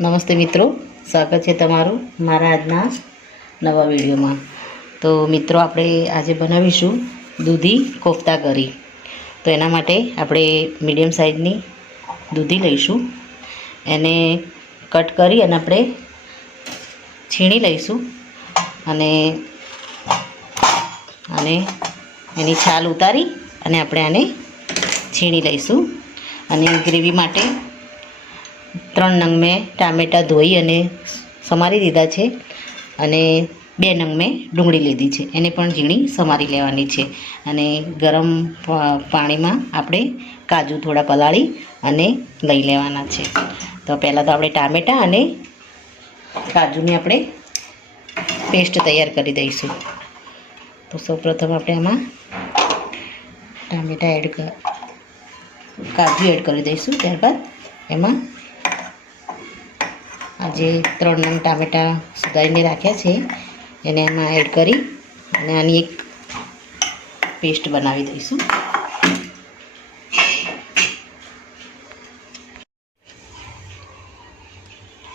નમસ્તે મિત્રો, સ્વાગત છે તમારું મારા આજના નવા વિડીયોમાં। તો મિત્રો, આપણે આજે બનાવીશું દૂધી કોફતા કરી। તો એના માટે આપણે મીડિયમ સાઇઝની દૂધી લઈશું, એને કટ કરી અને આપણે છીણી લઈશું અને એની છાલ ઉતારી અને આપણે આને છીણી લઈશું। અને ગ્રેવી માટે 3 નંગ મેં ટામેટાં ધોઈ અને સમારી દીધા છે અને 2 નંગ મેં ડુંગળી લીધી છે, એને પણ ઝીણી સમારી લેવાની છે। અને ગરમ પાણીમાં આપણે કાજુ થોડા પલાળી અને લઈ લેવાના છે। તો પહેલાં તો આપણે ટામેટાં અને કાજુની આપણે પેસ્ટ તૈયાર કરી દઈશું। તો સૌપ્રથમ આપણે આમાં ટામેટાં કાજુ એડ કરી દઈશું। ત્યારબાદ એમાં આજે 3 નંગ ટામેટાં સુધારીને રાખ્યા છે એને એમાં એડ કરી અને આની એક પેસ્ટ બનાવી દઈશું।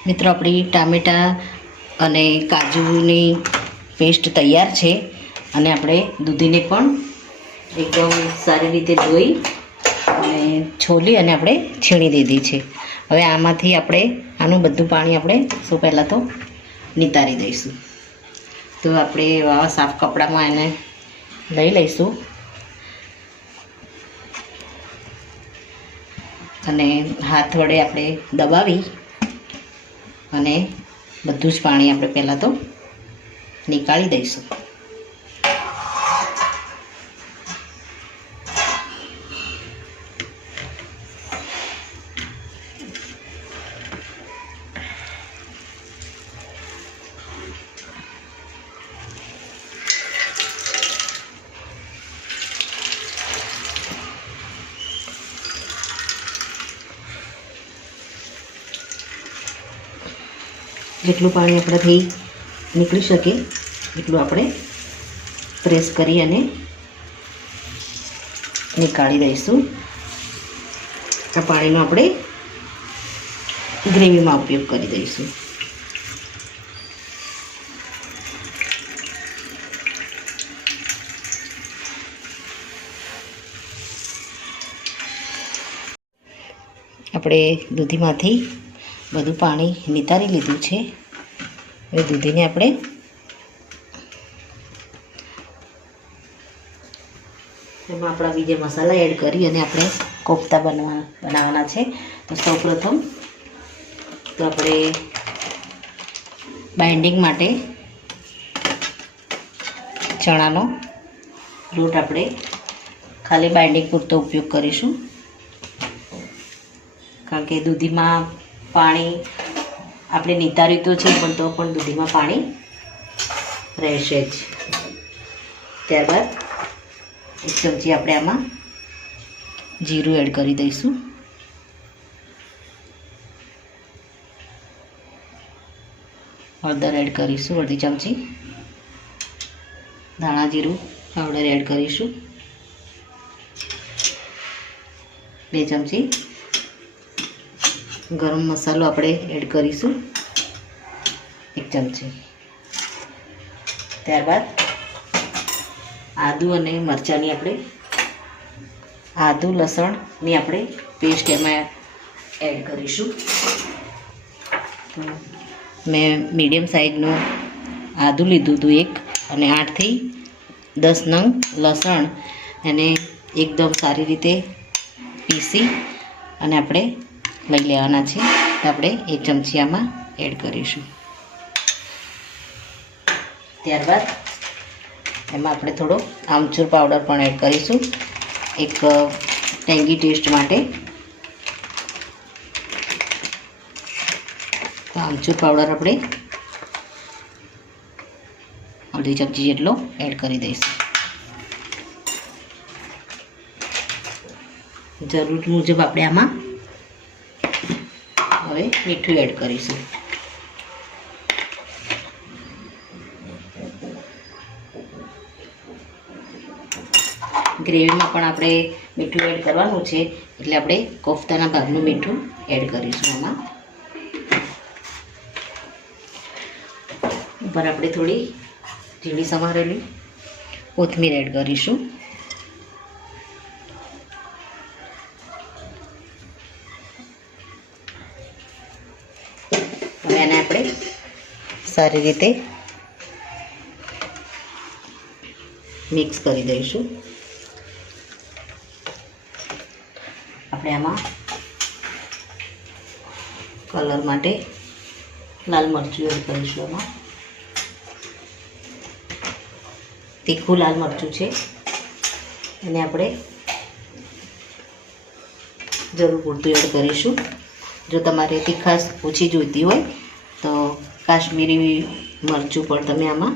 મિત્રો, આપણી ટામેટાં અને કાજુની પેસ્ટ તૈયાર છે અને આપણે દૂધીને પણ એકદમ સારી રીતે ધોઈ અને છોલી અને આપણે છીણી દીધી છે। હવે આમાંથી આપણે આનું બધું પાણી આપણે સૌ પહેલાં તો નિતારી દઈશું। તો આપણે આવા સાફ કપડામાં એને લઈ લઈશું અને હાથ વડે આપણે દબાવી અને બધું જ પાણી આપણે પહેલાં તો નીકાળી દઈશું। જેટલું પાણી આપણાથી નીકળી શકે એટલું આપણે પ્રેસ કરી અને નીકાળી દઈશું। આ પાણીનો આપણે ગ્રેવીમાં ઉપયોગ કરી દઈશું। આપણે દૂધીમાંથી બધું પાણી નિતારી લીધું છે। હવે દૂધીને આપણે એમાં આપણા બીજા મસાલા એડ કરી અને આપણે કોફતા બનાવવાના છે। તો સૌપ્રથમ તો આપણે બાઇન્ડિંગ માટે ચણાનો લોટ આપણે ખાલી બાઇન્ડિંગ પૂરતો ઉપયોગ કરીશું, કારણ કે દૂધીમાં પાણી આપણે નિતાર્યું તો છે પણ તો પણ દૂધીમાં પાણી રહેશે જ। ત્યારબાદ 1 ચમચી આપણે આમાં જીરું એડ કરી દઈશું। હળદર એડ કરીશું 1/2 ચમચી, ધાણા જીરું પાવડર એડ કરીશું 2 ચમચી, ગરમ મસાલો આપણે એડ કરીશું 1 ચમચી। ત્યારબાદ આદુ અને મરચાંની આપણે આદુ લસણની આપણે પેસ્ટ એમાં એડ કરીશું। તો મેં મીડિયમ સાઇઝનું આદું લીધું હતું 1 અને 8 થી 10 નંગ લસણ એને એકદમ સારી રીતે પીસી અને આપણે લઈ લેવાના છે। તો આપણે 1 ચમચી આમાં એડ કરીશું। ત્યારબાદ એમાં આપણે થોડો આમચૂર પાવડર પણ એડ કરીશું એક ટેંગી ટેસ્ટ માટે। તો આમચૂર પાવડર આપણે 1/2 ચમચી જેટલો એડ કરી દઈશું। જરૂર મુજબ આપણે આમાં હવે મીઠું એડ કરીશું। ગ્રેવીમાં પણ આપણે મીઠું એડ કરવાનું છે એટલે આપણે કોફતાના ભાગનું મીઠું એડ કરીશું આમાં। ઉપર આપણે થોડી ઝીણી સમારેલી કોથમીર એડ કરીશું. હવે આને આપણે સારી રીતે મિક્સ કરી દઈશું. આપણે આમાં કલર માટે લાલ મરચું એડ કરીશું. આમાં તીખું લાલ મરચું છે અને આપણે જરૂર પૂરતું એડ કરીશું. જો તમારે તીખાશ ઓછી જોઈતી હોય તો કાશ્મીરી મરચું પણ તમે આમાં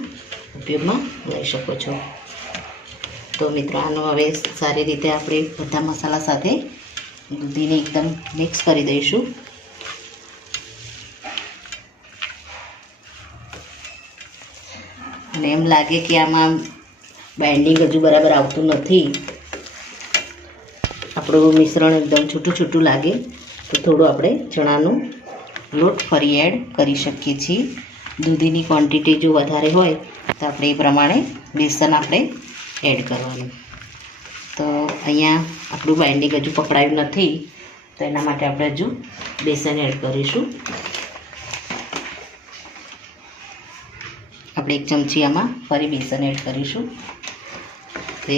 ઉપયોગમાં લઈ શકો છો. તો મિત્રો આનો હવે સારી રીતે આપણે બધા મસાલા સાથે દૂધીને એકદમ મિક્સ કરી દઈશું. અને એમ લાગે કે આમાં બાઇન્ડિંગ હજુ બરાબર આવતું નથી, આપણું મિશ્રણ એકદમ છૂટું છૂટું લાગે તો થોડું આપણે ચણાનું લોટ ફરી એડ કરી શકીએ છીએ. દૂધીની ક્વોન્ટિટી જો વધારે હોય તો આપણે એ પ્રમાણે બેસન આપણે એડ કરવાનું. તો અહીંયા આપણું બાઇન્ડિંગ હજુ પકડાયું નથી તો એના માટે આપણે હજુ બેસન એડ કરીશું. આપણે 1 ચમચી આમાં ફરી બેસન એડ કરીશું. તે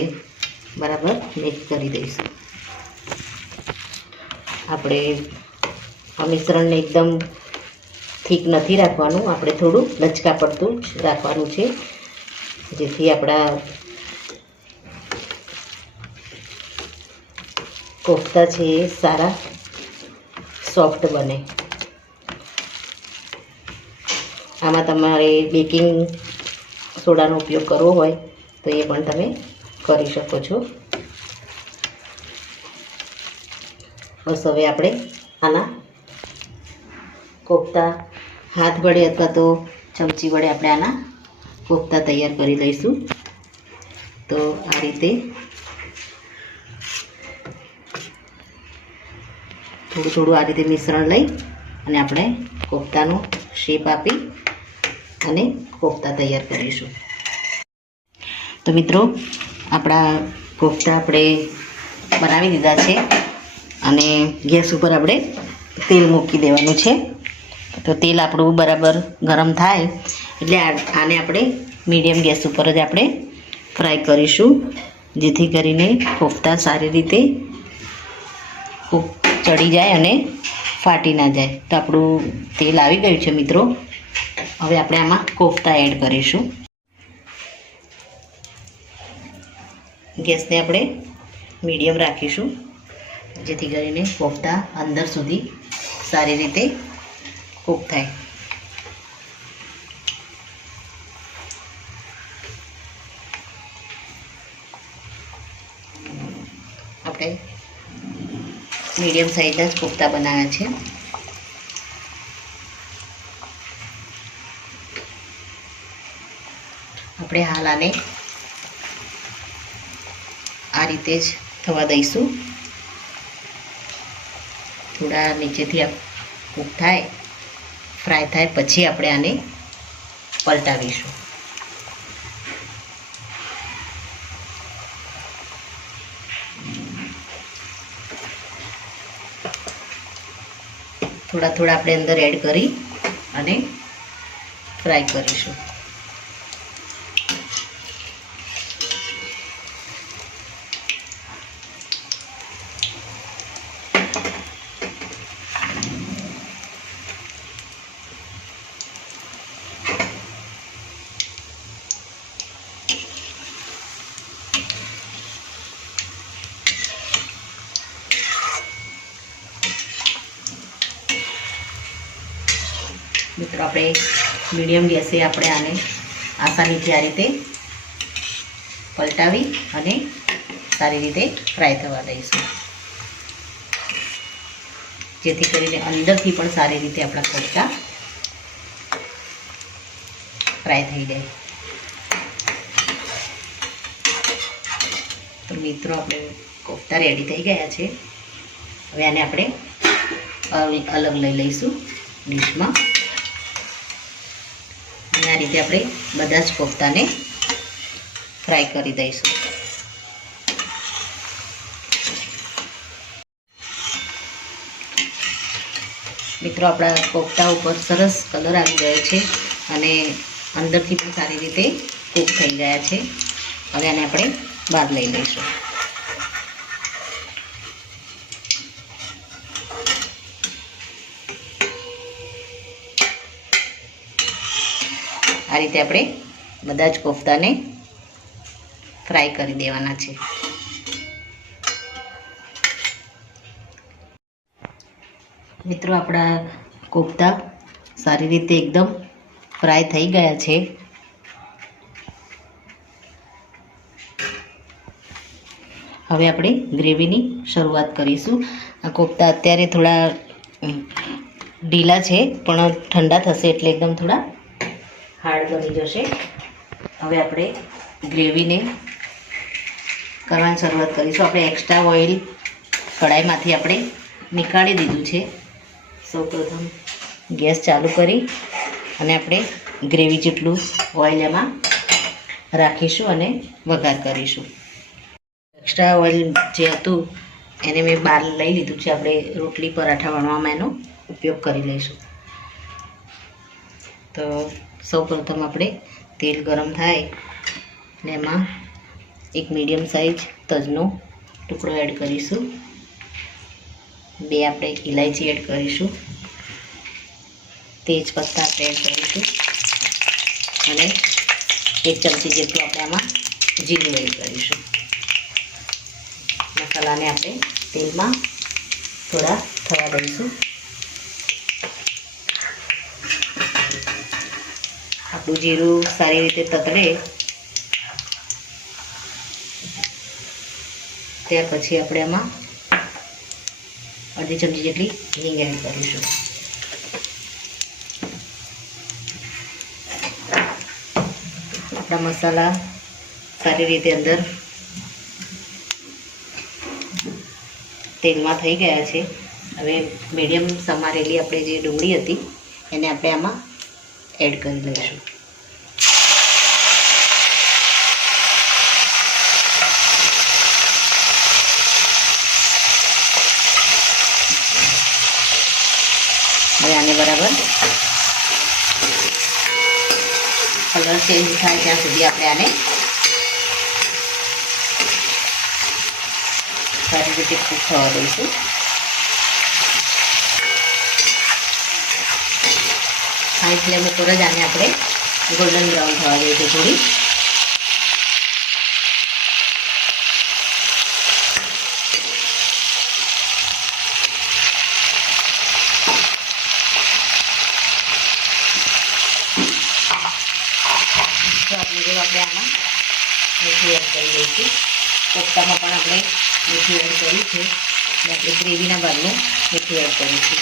બરાબર મિક્સ કરી દઈશું. આપણે આ મિશ્રણને એકદમ થીક નથી રાખવાનું, આપણે થોડું લચકા પડતું જ રાખવાનું છે, જેથી આપણા કોફતા છે એ સારા સોફ્ટ બને. આમાં તમારે બેકિંગ સોડાનો ઉપયોગ કરવો હોય તો એ પણ તમે કરી શકો છો. બસ હવે આપણે આના કોફતા હાથ વડે અથવા તો ચમચી વડે આપણે આના કોફતા તૈયાર કરી લઈશું. તો આ રીતે થોડું થોડું આ રીતે મિશ્રણ લઈ અને આપણે કોફતાનો શેપ આપી અને કોફતા તૈયાર કરીશું. તો મિત્રો આપણા કોફતા આપણે બનાવી દીધા છે અને ગેસ ઉપર આપણે તેલ મૂકી દેવાનું છે. તો તેલ આપણું બરાબર ગરમ થાય એટલે આને આપણે મીડિયમ ગેસ ઉપર જ આપણે ફ્રાય કરીશું, જેથી કરીને કોફતા સારી રીતે ચડી જાય અને ફાટી ના જાય. તો આપણું તેલ આવી ગયું છે મિત્રો. હવે આપણે આમાં કોફતા એડ કરીશું. ગેસને આપણે મીડિયમ રાખીશું, જેથી કરીને કોફતા અંદર સુધી સારી રીતે કૂક થાય. આપણે મીડિયમ સાઈઝના જ કોફતા બનાવ્યા છે. આપણે હાલ આને આ રીતે જ થવા દઈશું. થોડા નીચેથી કૂક થાય, ફ્રાય થાય પછી આપણે આને પલટાવીશું. થોડા થોડા આપણે અંદર એડ કરી અને ફ્રાય કરીશું. મિત્રો આપણે મીડિયમ ગેસે આપણે આને આસાનીથી આ રીતે પલટાવી અને સારી રીતે ફ્રાય થવા દઈશું, જેથી કરીને અંદરથી પણ સારી રીતે આપણા કોફતા ફ્રાય થઈ જાય. તો મિત્રો આપણે કોફતા રેડી થઈ ગયા છે. હવે આને આપણે અલગ લઈ લઈશું ડીશમાં. અને આ રીતે આપણે બધા જ કોફતાને ફ્રાય કરી દઈશું. મિત્રો, આપણા કોફતા ઉપર સરસ કલર આવી ગયો છે અને અંદરથી પણ સારી રીતે કૂક થઈ ગયા છે. હવે આને આપણે બહાર લઈ લઈશું. આ રીતે આપણે બધા જ કોફતાને ફ્રાય કરી દેવાના છે. મિત્રો, આપણા કોફતા સારી રીતે એકદમ ફ્રાય થઈ ગયા છે. હવે આપણે ગ્રેવીની શરૂઆત કરીશું. આ કોફતા અત્યારે થોડા ઢીલા છે, પણ ઠંડા થશે એટલે એકદમ થોડા હાર્ડ બની જશે. હવે આપણે ગ્રેવીને કરવાની શરૂઆત કરીશું. આપણે એક્સ્ટ્રા ઓઇલ કઢાઈમાંથી આપણે નીકાળી દીધું છે. સૌપ્રથમ ગેસ ચાલુ કરી અને આપણે ગ્રેવી જેટલું ઓઇલ એમાં રાખીશું અને વઘાર કરીશું. એક્સ્ટ્રા ઓઇલ જે હતું એને મેં બહાર લઈ લીધું છે. આપણે રોટલી પરાઠા વણવામાં એનો ઉપયોગ કરી લઈશું. તો સૌપ્રથમ આપણે તેલ ગરમ થાય ને એમાં એક મીડિયમ સાઇઝ તજનો ટુકડો એડ કરીશું. 2 આપણે ઇલાયચી એડ કરીશું. તેજ પત્તા આપણે એડ કરીશું અને 1 ચમચી જેટલું આપણે આમાં જીરું એડ કરીશું. મસાલાને આપણે તેલમાં થોડા થવા દઈશું. આપણું જીરું સારી રીતે તતડે ત્યાર પછી આપણે આમાં અડધી ચમચી જેટલી હિંગ એડ કરીશું. આપણા મસાલા સારી રીતે અંદર તેલમાં થઈ ગયા છે. હવે મીડિયમ સમારેલી આપણે જે ડુંગળી હતી એને આપણે આમાં એડ કરી લઈશું. હવે આને બરાબર કલર ચેન્જ થાય ત્યાં સુધી આપણે આને સારી રીતે કૂક થવા દઈશું. હાઈ ફ્લેમ ઉપર જ આને આપણે ગોલ્ડન બ્રાઉન થવા દઈશું થોડી. તો આપણે આમાં મીઠું એડ કરી દઈશું. કોફતામાં પણ આપણે મીઠું એડ કર્યું છે અને આપણે ગ્રેવીના ભાગનું મીઠું એડ કરીશું.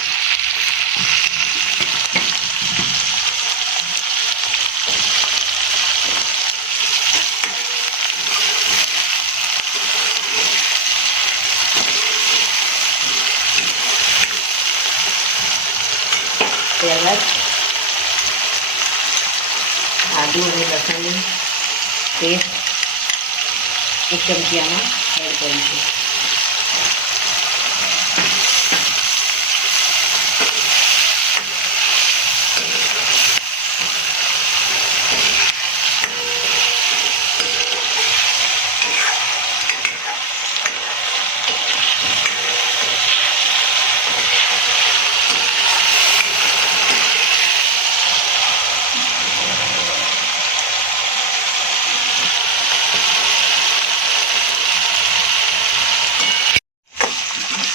ત્યારબાદ આદુ અને લસણની પેસ્ટ 1 ચમચી આમાં એડ કરીશું.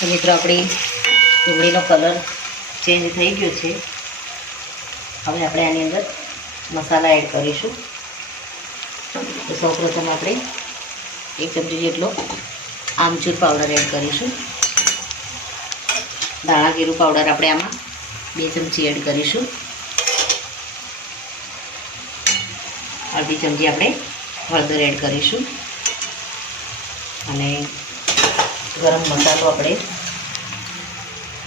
તો મિત્રો, આપણી ડુંગળીનો કલર ચેન્જ થઈ ગયો છે. હવે આપણે આની અંદર મસાલા એડ કરીશું. તો સૌપ્રથમ આપણે 1 ચમચી જેટલો આમચૂર પાવડર એડ કરીશું. ધાણા જીરું પાવડર આપણે આમાં 2 ચમચી એડ કરીશું. અડધી ચમચી આપણે હળદર એડ કરીશું અને ગરમ મસાલો આપણે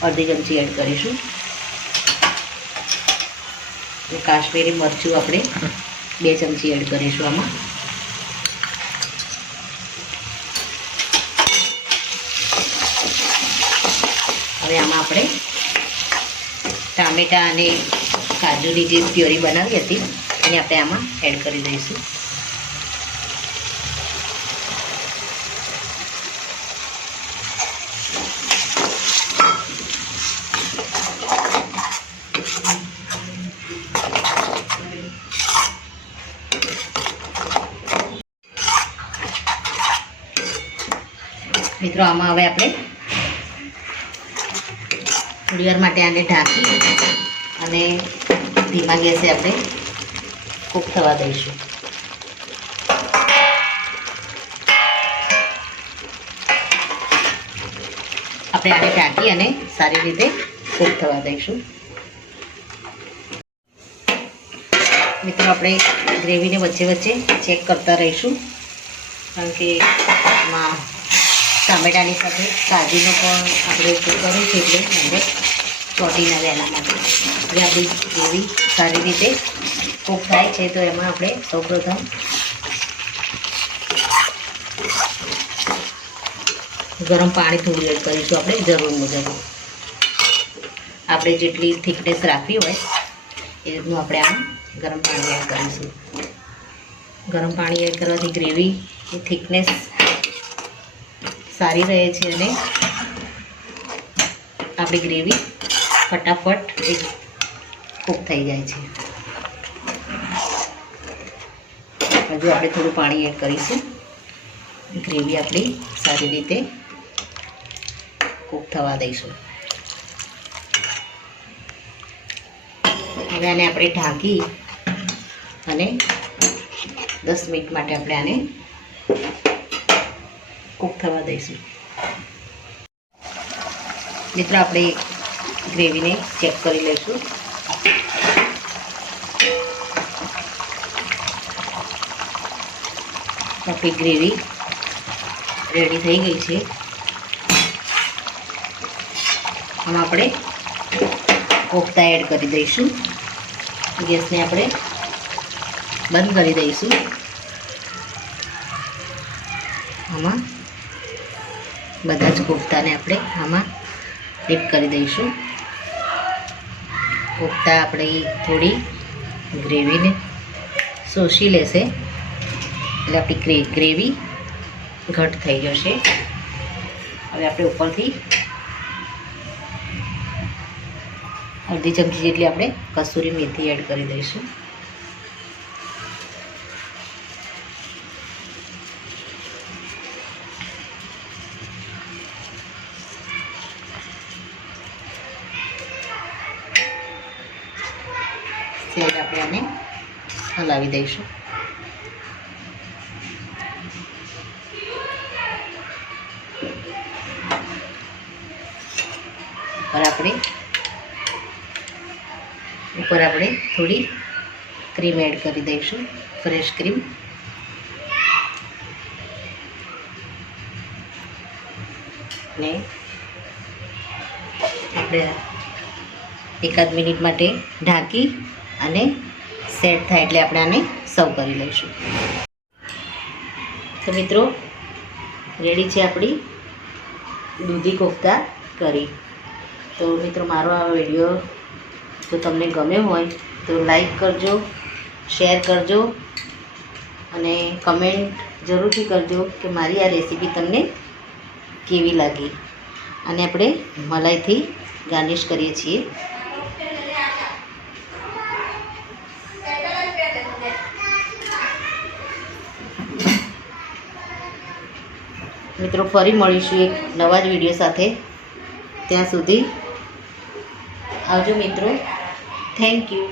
અડધી ચમચી એડ કરીશું. કાશ્મીરી મરચું આપણે 2 ચમચી એડ કરીશું આમાં. હવે આમાં આપણે ટામેટાં અને કાજુની જે પ્યોરી બનાવી હતી એને આપણે આમાં એડ કરી દઈશું. મિત્રો આમાં હવે આપણે થોડી વાર માટે આને ઢાંકી અને ધીમા ગેસે આપણે કૂક થવા દઈશું. આપણે આને ઢાંકી અને સારી રીતે કૂક થવા દઈશું. મિત્રો આપણે ગ્રેવીને વચ્ચે વચ્ચે ચેક કરતા રહીશું, કારણ કે એમાં ટામેટાની સાથે કાજુનો પણ આપણે ઉપયોગ કરીએ છીએ, એટલે અંદર ચોટી ના એના માટે. હવે આપણી ગ્રેવી સારી રીતે કૂક થાય છે તો એમાં આપણે સૌપ્રથમ ગરમ પાણી થોડું એડ કરીશું. આપણે જરૂર મુજબ આપણે જેટલી થિકનેસ રાખવી હોય એ રીતનું આપણે આમ ગરમ પાણી એડ કરીશું. ગરમ પાણી એડ કરવાથી ગ્રેવીની થિકનેસ સારી રહે છે અને આપણી ગ્રેવી ફટાફટ કૂક થઈ જાય છે. હજુ આપણે થોડું પાણી એડ કરીશું. ગ્રેવી આપણી સારી રીતે કૂક થવા દઈશું. હવે આને આપણે ઢાંકી અને 10 મિનિટ માટે આપણે આને કૂક થવા દઈશું. મિત્રો આપણે ગ્રેવીને ચેક કરી લઈશું. આપણી ગ્રેવી રેડી થઈ ગઈ છે. આમાં આપણે કોફતા એડ કરી દઈશું. ગેસને આપણે બંધ કરી દઈશું. આમાં બધા જ કોફતાને આપણે આમાં ડીપ કરી દઈશું. કોફતા આપણે થોડી ગ્રેવીને શોષી લેશે એટલે આપણી ગ્રેવી ઘટ થઈ જશે. હવે આપણે ઉપરથી અડધી ચમચી જેટલી આપણે કસૂરી મેથી એડ કરી દઈશું. સહેજ આપણે આને હલાવી દઈશું. ઉપર આપણે થોડી ક્રીમ એડ કરી દઈશું, ફ્રેશ ક્રીમ. ને આપણે 1 મિનિટ માટે ઢાંકી અને સેટ થાય એટલે આપણે આને સર્વ કરી લઈશું. તો મિત્રો રેડી છે આપણી દૂધી કોફતા કરી. તો મિત્રો મારો આ વિડીયો જો તમને ગમ્યો હોય તો લાઈક કરજો, શેર કરજો અને કમેન્ટ જરૂરથી કરજો કે મારી આ રેસીપી તમને કેવી લાગી. અને આપણે મલાઈથી ગાર્નિશ કરીએ છીએ. મિત્રો ફરી મળીશું એક નવા જ વિડીયો સાથે. ત્યાં સુધી આવજો મિત્રો. Thank you.